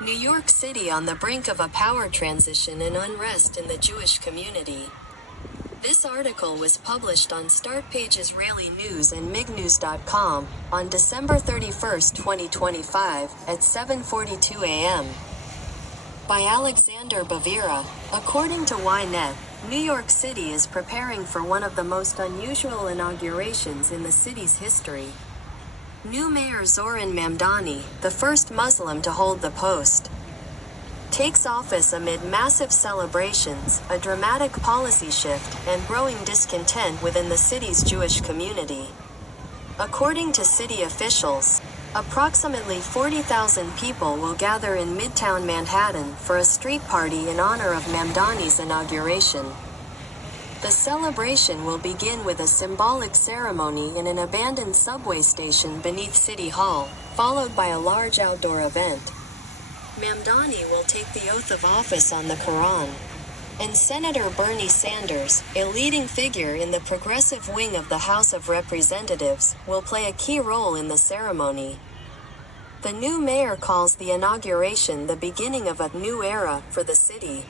New York City on the brink of a power transition and unrest in the Jewish community. This article was published on StartPage Israeli News and mignews.com on December 31, 2025, at 7:42 a.m. by Alexander Bavira. According to Ynet, New York City is preparing for one of the most unusual inaugurations in the city's history. New Mayor Zoran Mamdani, the first Muslim to hold the post, takes office amid massive celebrations, a dramatic policy shift, and growing discontent within the city's Jewish community. According to city officials, approximately 40,000 people will gather in midtown Manhattan for a street party in honor of Mamdani's inauguration. The celebration will begin with a symbolic ceremony in an abandoned subway station beneath City Hall, followed by a large outdoor event. Mamdani will take the oath of office on the Quran, and Senator Bernie Sanders, a leading figure in the progressive wing of the House of Representatives, will play a key role in the ceremony. The new mayor calls the inauguration the beginning of a new era for the city.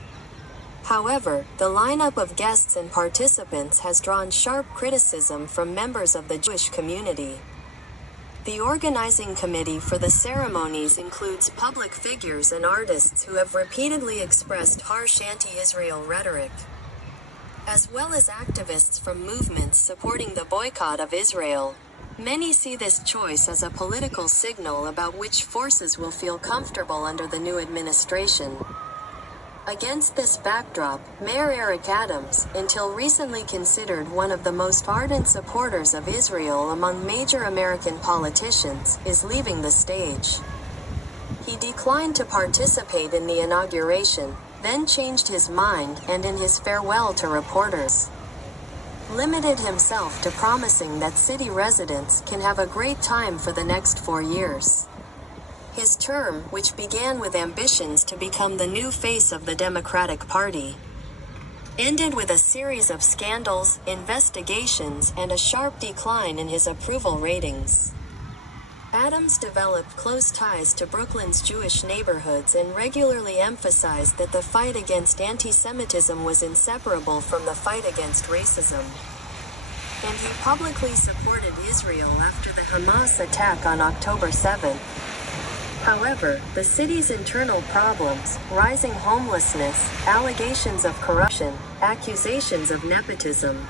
However, the lineup of guests and participants has drawn sharp criticism from members of the Jewish community. The organizing committee for the ceremonies includes public figures and artists who have repeatedly expressed harsh anti-Israel rhetoric, as well as activists from movements supporting the boycott of Israel. Many see this choice as a political signal about which forces will feel comfortable under the new administration. Against this backdrop, Mayor Eric Adams, until recently considered one of the most ardent supporters of Israel among major American politicians, is leaving the stage. He declined to participate in the inauguration, then changed his mind and in his farewell to reporters, limited himself to promising that city residents can have a great time for the next 4 years. His term, which began with ambitions to become the new face of the Democratic Party, ended with a series of scandals, investigations, and a sharp decline in his approval ratings. Adams developed close ties to Brooklyn's Jewish neighborhoods and regularly emphasized that the fight against anti-Semitism was inseparable from the fight against racism. And he publicly supported Israel after the Hamas attack on October 7. However, the city's internal problems, rising homelessness, allegations of corruption, accusations of nepotism,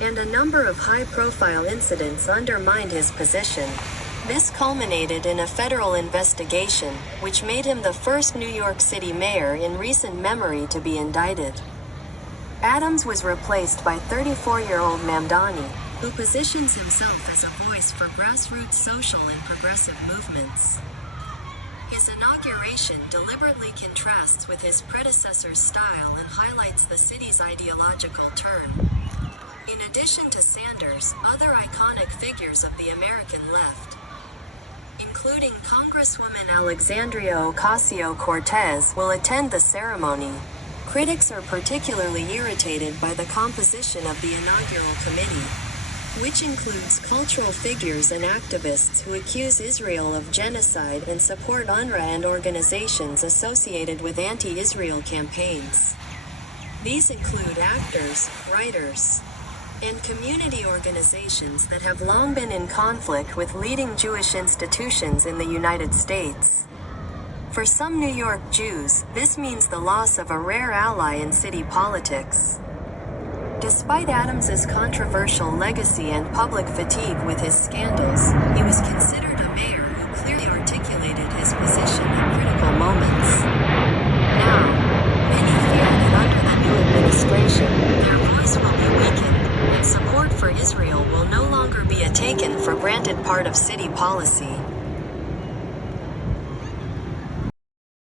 and a number of high-profile incidents undermined his position. This culminated in a federal investigation, which made him the first New York City mayor in recent memory to be indicted. Adams was replaced by 34-year-old Mamdani, who positions himself as a voice for grassroots social and progressive movements. His inauguration deliberately contrasts with his predecessor's style and highlights the city's ideological turn. In addition to Sanders, other iconic figures of the American left, including Congresswoman Alexandria Ocasio-Cortez, will attend the ceremony. Critics are particularly irritated by the composition of the inaugural committee, which includes cultural figures and activists who accuse Israel of genocide and support UNRWA and organizations associated with anti-Israel campaigns. These include actors, writers, and community organizations that have long been in conflict with leading Jewish institutions in the United States. For some New York Jews, this means the loss of a rare ally in city politics. Despite Adams's controversial legacy and public fatigue with his scandals, he was considered a mayor who clearly articulated his position at critical moments. Now, many fear that under the new administration, their voice will be weakened, and support for Israel will no longer be a taken-for-granted part of city policy.